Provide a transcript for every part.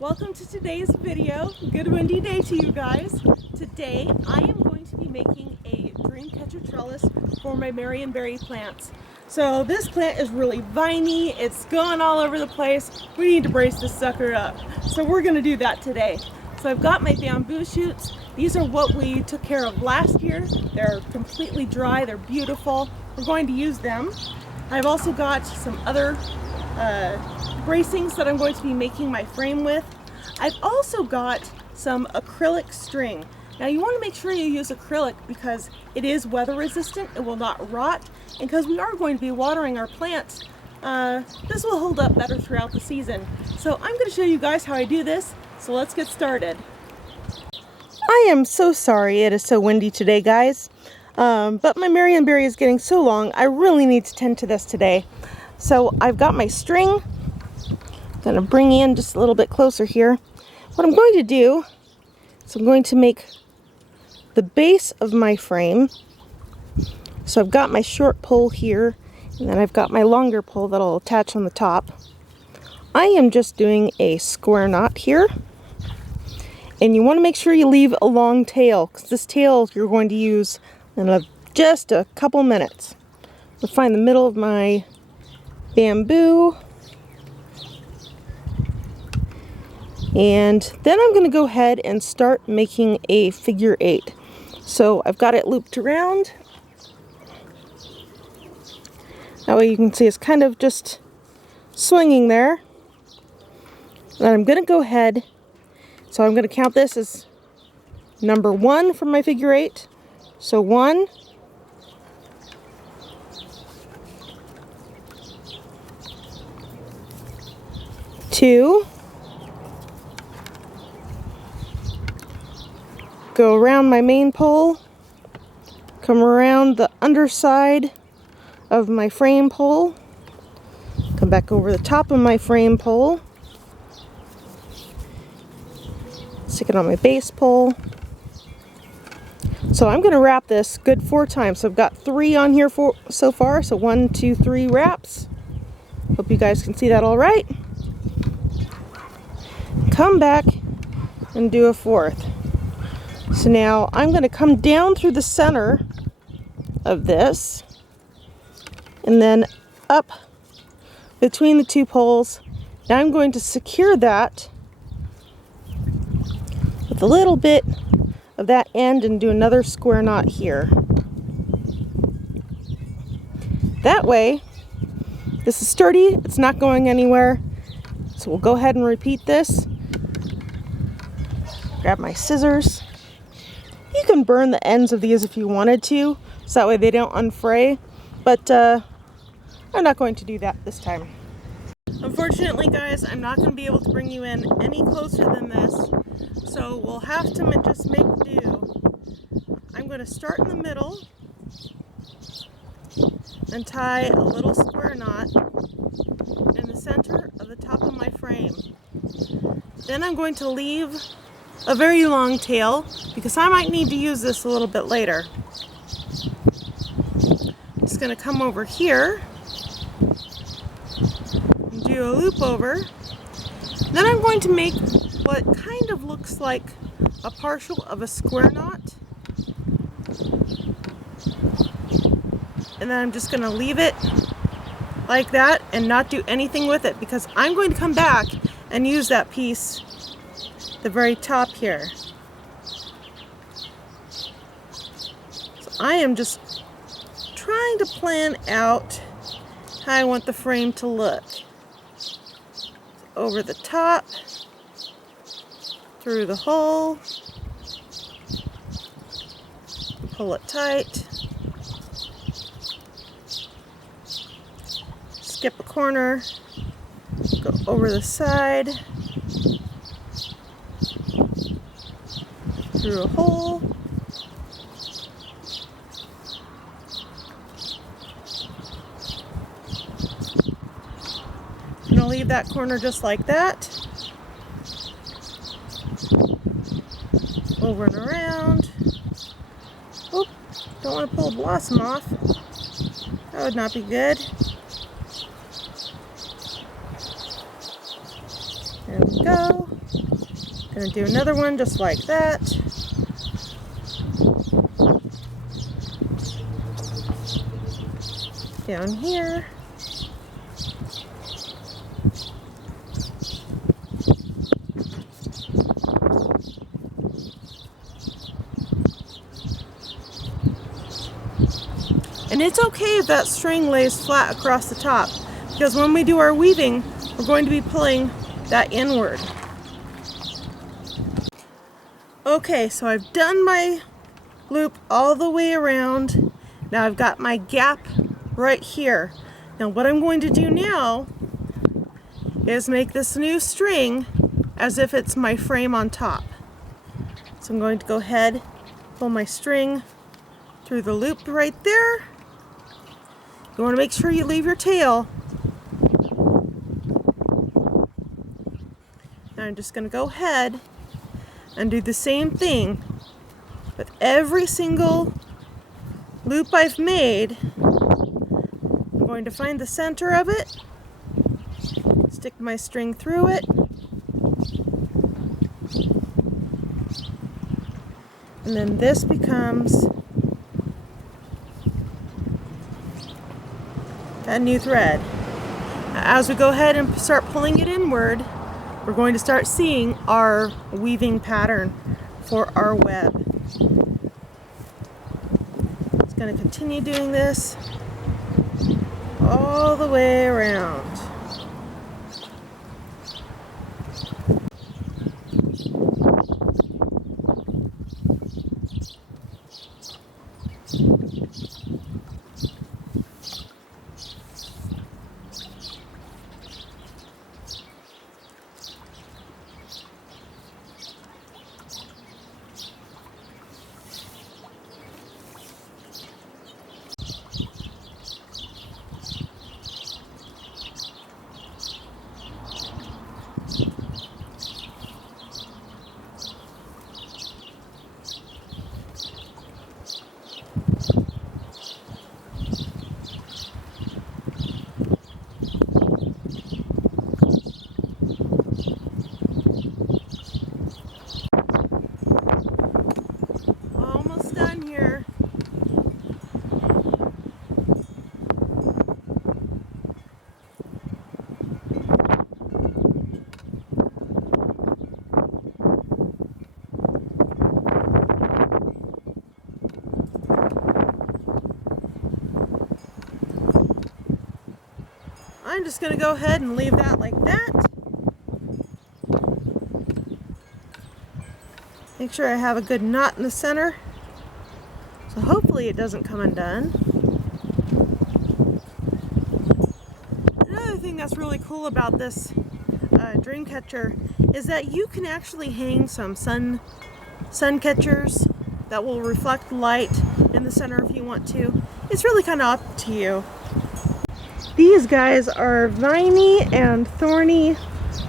Welcome to today's video. Good windy day to you guys. Today I am going to be making a dream catcher trellis for my Marionberry plants. So this plant is really viney, it's going all over the place. We need to brace this sucker up. So we're going to do that today. So I've got my bamboo shoots. These are what we took care of last year. They're completely dry, they're beautiful. We're going to use them. I've also got some other bracings that I'm going to be making my frame with. I've also got some acrylic string. Now you want to make sure you use acrylic because it is weather resistant, it will not rot, and because we are going to be watering our plants, this will hold up better throughout the season. So I'm going to show you guys how I do this, so let's get started. I am so sorry it is so windy today, guys, but my Marionberry is getting so long, I really need to tend to this today. So I've got my string. I'm going to bring in just a little bit closer here. What I'm going to do is I'm going to make the base of my frame. So I've got my short pole here, and then I've got my longer pole that'll attach on the top. I am just doing a square knot here. And you want to make sure you leave a long tail, because this tail you're going to use in just a couple minutes. I'll find the middle of my bamboo, and then I'm going to go ahead and start making a figure 8. So I've got it looped around. That way you can see it's kind of just swinging there. And I'm going to go ahead, so I'm going to count this as number 1 for my figure 8. So 1, 2, go around my main pole, come around the underside of my frame pole, come back over the top of my frame pole, stick it on my base pole. So I'm going to wrap this good 4 times. So I've got 3 on here so far, so 1, 2, 3 wraps. Hope you guys can see that all right. Come back and do a 4th. So now I'm going to come down through the center of this and then up between the 2 poles. Now I'm going to secure that with a little bit of that end and do another square knot here. That way this is sturdy, it's not going anywhere. So we'll go ahead and repeat this. Grab my scissors. You can burn the ends of these if you wanted to, so that way they don't unfray, but I'm not going to do that this time. Unfortunately, guys, I'm not going to be able to bring you in any closer than this, so we'll have to just make do. I'm going to start in the middle and tie a little square knot in the center of the top of my frame. Then I'm going to leave a very long tail because I might need to use this a little bit later. I'm just going to come over here and do a loop over. Then I'm going to make what kind of looks like a partial of a square knot. And then I'm just going to leave it like that and not do anything with it because I'm going to come back and use that piece at the very top here. So I am just trying to plan out how I want the frame to look. Over the top, through the hole, pull it tight, skip a corner, go over the side, through a hole, I'm going to leave that corner just like that, over and around. Oop, don't want to pull a blossom off, that would not be good. There we go. Gonna do another one just like that. Down here. And it's okay if that string lays flat across the top, because when we do our weaving, we're going to be pulling that inward. Okay, so I've done my loop all the way around. Now I've got my gap right here. Now what I'm going to do now is make this new string as if it's my frame on top. So I'm going to go ahead, pull my string through the loop right there. You want to make sure you leave your tail. Now I'm just going to go ahead and do the same thing with every single loop I've made. I'm going to find the center of it, stick my string through it, and then this becomes a new thread. As we go ahead and start pulling it inward, we're going to start seeing our weaving pattern for our web. It's going to continue doing this all the way around. Almost done here. I'm just going to go ahead and leave that like that. Make sure I have a good knot in the center. So hopefully it doesn't come undone. Another thing that's really cool about this dream catcher is that you can actually hang some sun catchers that will reflect light in the center if you want to. It's really kind of up to you. These guys are viney and thorny,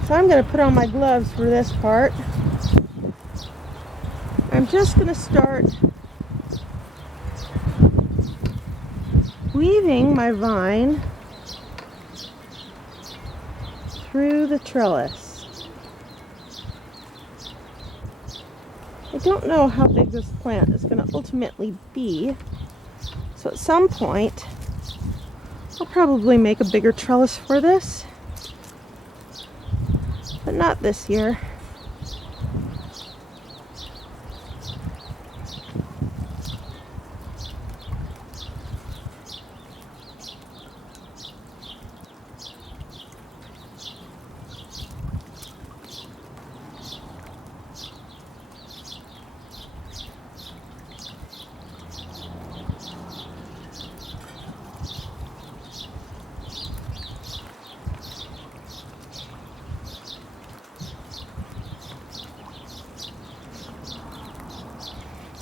so I'm going to put on my gloves for this part. I'm just going to start weaving my vine through the trellis. I don't know how big this plant is going to ultimately be, so at some point I'll probably make a bigger trellis for this, but not this year.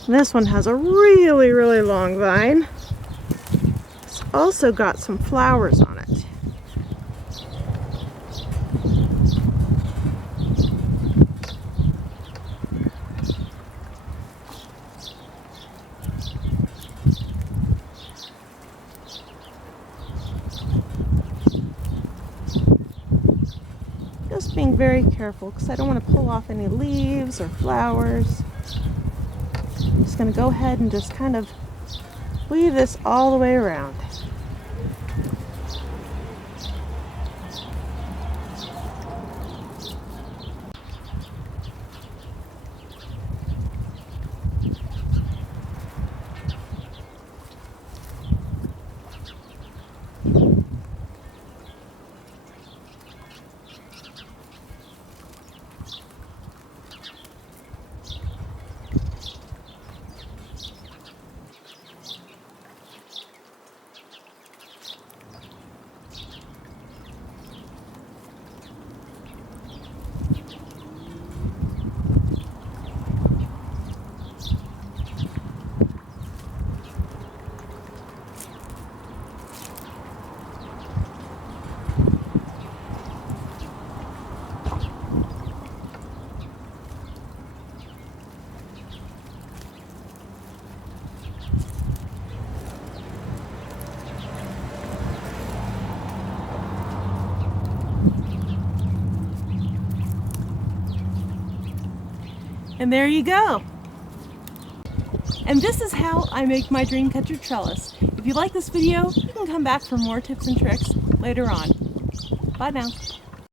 This one has a really, really long vine. It's also got some flowers on it. Just being very careful because I don't want to pull off any leaves or flowers. I'm just going to go ahead and just kind of weave this all the way around. And there you go. And this is how I make my dream catcher trellis. If you like this video, you can come back for more tips and tricks later on. Bye now.